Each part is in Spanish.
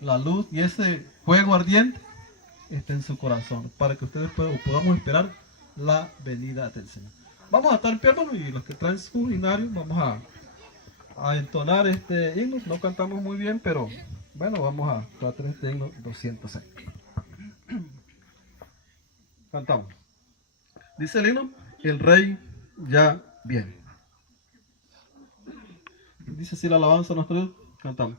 la luz y ese fuego ardiente esté en su corazón, para que ustedes podamos esperar la venida del Señor. Vamos a estar en pie, hermano, y los que traen su himnario, vamos a entonar este himno. No cantamos muy bien, pero bueno, vamos a tratar este himno 206. Cantamos. Dice el himno, el rey ya viene. Dice así la alabanza a nuestro Dios. Cantamos.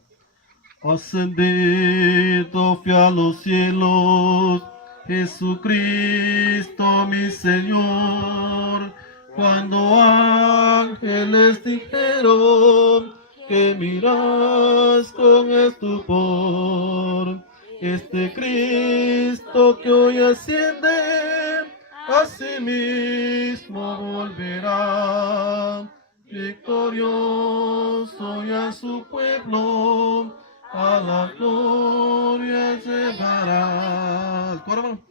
Ascendido fui a los cielos, Jesucristo mi Señor, cuando ángeles dijeron que miras con estupor, este Cristo que hoy asciende, a sí mismo volverá, victorioso y a su pueblo a la gloria llevará. El coro, hermano.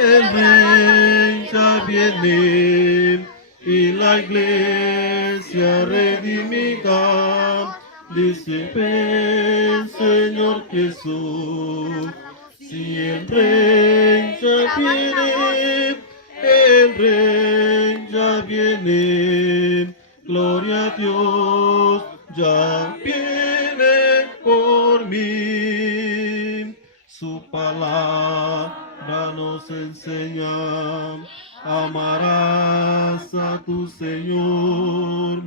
El rey ya viene y la iglesia redimida. Dice, ven Señor Jesús, si el rey ya viene, el rey ya viene. Gloria a Dios, ya viene por mí. Su palabra nos enseña, amarás a tu Señor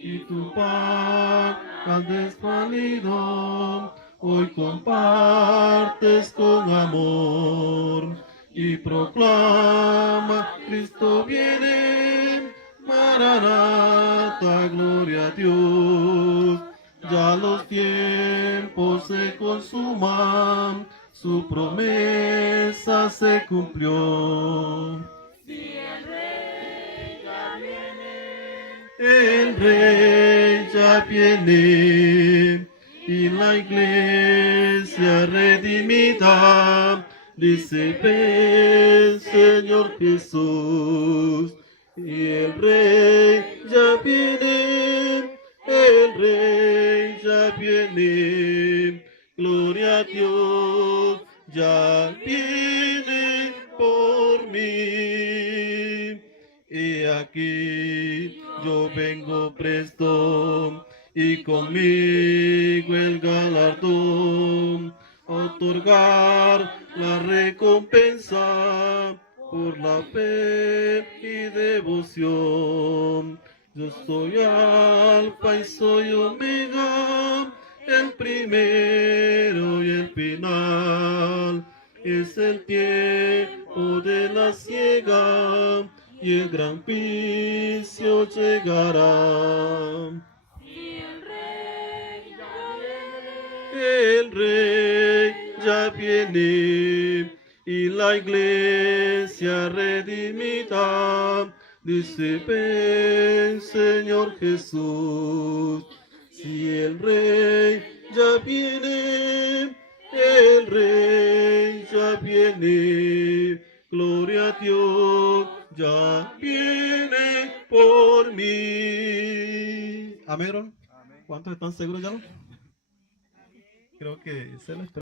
y tu pan has desvalido. Hoy compartes con amor y proclama, Cristo viene. Maranata, gloria a Dios, ya los tiempos se consuman, su promesa se cumplió. Si el rey ya viene, el rey ya viene, y la iglesia redimida, dice, ven Señor Jesús. Y el rey ya viene, el rey ya viene, gloria a Dios, ya viene por mí. Y aquí yo vengo presto, y conmigo el galardón, otorgar la recompensa por la fe y devoción. Yo soy Alfa y soy Omega, el primero y el final. Es el tiempo de la siega y el gran juicio llegará. El rey ya viene y la iglesia redimida, dice, ven Señor Jesús. Si el rey ya viene, el rey ya viene, gloria a Dios, ya viene por mí. Amén. ¿Cuántos están seguros ya? Creo que se les